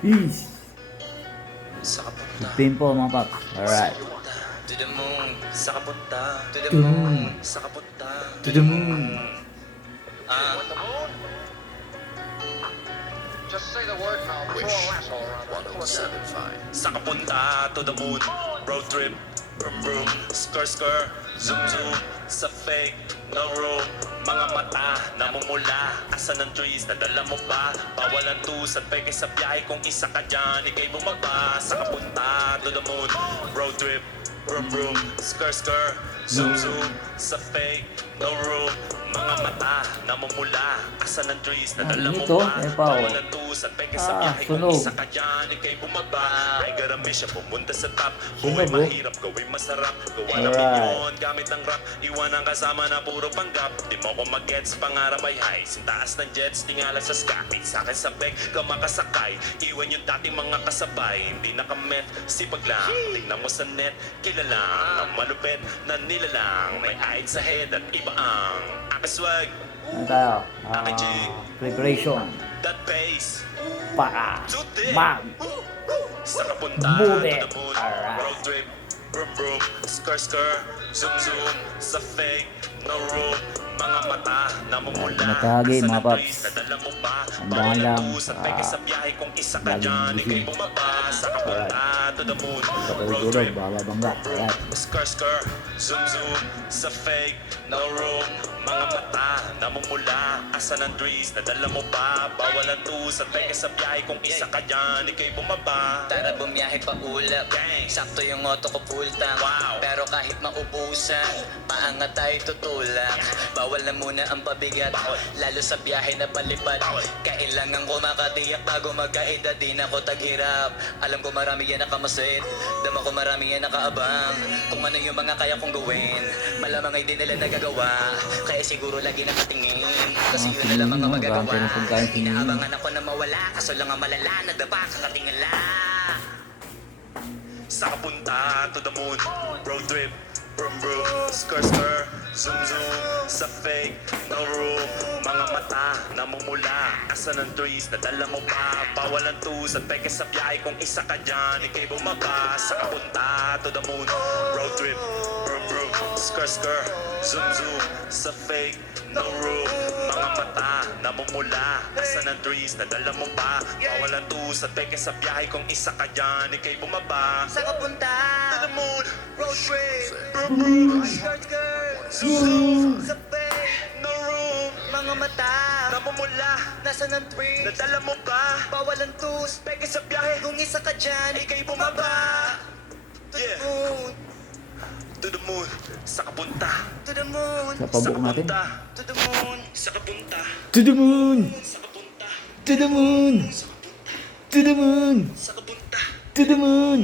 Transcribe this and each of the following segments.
Peace. Sa kapunta. Pimpo mga paps. Alright. To the moon. Sa kapunta. To the To the moon. moon. Sa kapunta. To the moon. Just say the word and I'll throw a lasso around it. 107.5. Sa kapunta to the moon. Road trip. Brum brum. Skr skr. Zoom zoom. Sa fake. No room. Mga mata namumula. Asan ang trees? Nadala mo ba? Bawal ang tusad. Peke sa biyahe. Kung isa ka dyan, ikay bumaba. Sa kapunta to the moon. Road trip. Brum brum. Skr skr. Zoom zoom. Sa fake. No room. Mga mata namumula. Asan ang trees? Nadala mo Ito, ba? eh, pa, oh. Bawal ang tusad. Peke sa biyahe. Kung sunog. isa ka dyan, ikay bumaba. Ay garami siya pumunta sa top. Sunog, Buhay oh. mahirap, gawin masarap. Gawa ng Alright. milyon, gamit ng rap. Iwan ang kasama na puro panggap. Di mo ko mag-gets, pangarap ay high. Sintaas ng jets, tingala sa sky. Sa akin sa beg, ka makasakay. Iwan yung dating mga kasabay. Hindi nakamet, sipag lang. Tingnan mo sa net, kilala ang malupet na nilalang. May eyes sa head at iba ang aking swag. Ano tayo? Preparation. That bass. Para. Tutik. Mag. Sa kapunta Move to it. the moon. Alright. Road trip. Brum brum. Skr skr. Zoom zoom. Sa fake. No room. Mga mata namumula. Matahagi, Asan mga ang paps. trees? Nadala mo ba? Andahan Bawal lang. ang tusad. Peke sa biyahe. Kung isa ka laging dyan, gising. ikay bumaba. Sa kapunta to the moon. Road Patulog, trip. bababangga. Alright. Skr skr. Zoom zoom. Sa fake. No room. Mga mata namumula. Asan ang trees? Nadala mo ba? Bawal ang tusad. Peke sa biyahe. Kung isa ka dyan, ikay bumaba. Tara bumiyahe pa ulap. Gang. Sakto yung auto ko full tank. Wow. Pero kahit maubusan, paangat tayo tutulak. Bawal na muna ang pabigat, lalo sa biyahe na palipad. Kailangan ko makatiyak bago magkaedad. Di na ko taghirap. Alam ko marami yan nakamasit. Dama ko marami yan nakaabang. Kung ano yung mga kaya kong gawin, malamang ay di nila nagagawa. Kaya siguro lagi nakatingin, kasi yun na lang mga magagawa. Gante ng pagkain sinino. Inaabangan ako na mawala, kaso lang ang malala, nadapa kakatingala. Sa kapunta to the moon. Road trip. Brum brum. Skr skr. Zoom zoom. Sa fake. No room. Mga mata namumula. Asan ang trees? Nadala mo ba? Bawal ang tusad. Peke sa biyahe. Kung isa ka dyan, ikay bumaba. Sa kapunta to the moon. Road trip. Brum brum. Skr skr. Zoom zoom. Sa fake. No room. Mga mata namumula. Asan ang trees? Nadala mo ba? Bawal ang tusad. Peke sa biyahe. Kung isa ka dyan, ikay bumaba. Sa kapunta, To the moon. road trip, Brum brum. skirt skirt, Zoom zoom. sa bay, No room. mga mata, Namumula. nasa ng trees, Nadala mo ba? bawal ang tus, Peke sa biyahe. kung isa ka dyan, Ika'y bumaba. to the Yeah. moon, To the moon. Sa kapunta. to the moon, Sa Sa pabuk natin. kapunta. to the moon, Sa kapunta. To the moon! Sa kapunta. To the moon! To the moon! Sa kapunta. To the moon!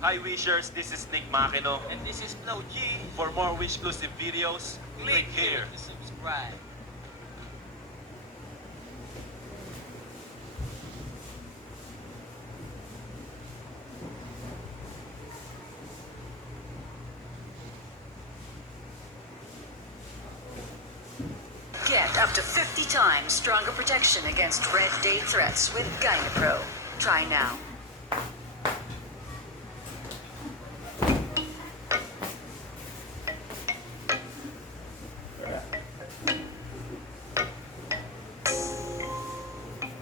Hi Wishers, this is Nick Makino. And this is Flo G. For more Wish-exclusive videos, click here. to subscribe. Get up to 50 times stronger protection against red day threats with Gynapro. Try now.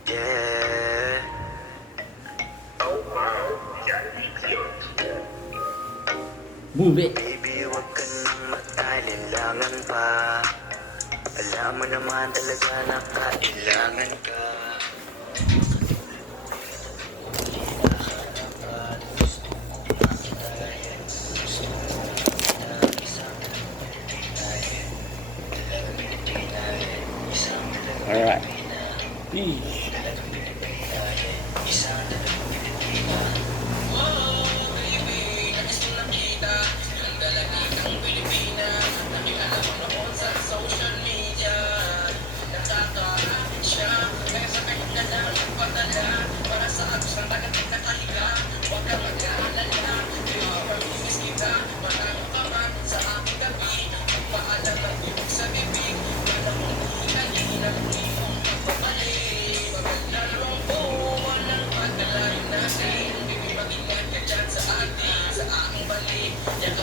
Yeah. Move it! Baby, wag ka nang mag-alilangan pa. Alam mo naman talaga na kailangan ka. Alright. Peace. Okay.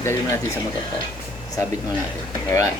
Dali mo natin sa motor ko. Sabit mo natin. Alright.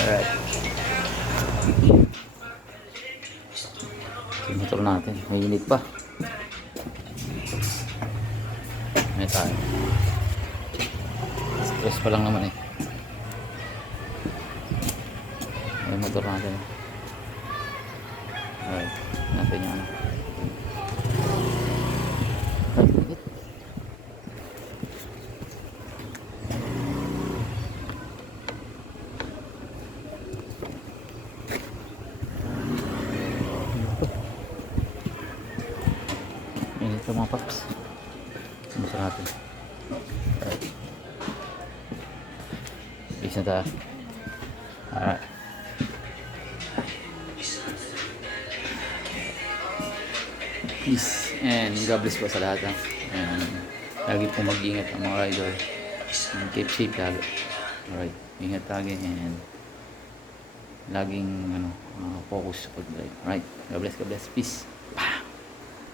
Alright. Yung motor natin, may init pa. May tayo. Stress pa lang naman eh. Yung motor natin. Alright, natin yung ano. Ay, init. Init yung mga paps. Gusto natin. Alright. Peace na tayo. Alright. Peace and God bless po sa lahat. And lagi po mag-ingat ang mga rider. And keep safe lagi. Alright. Ingat lagi and laging focus sa pag-drive. Alright. God bless. Peace.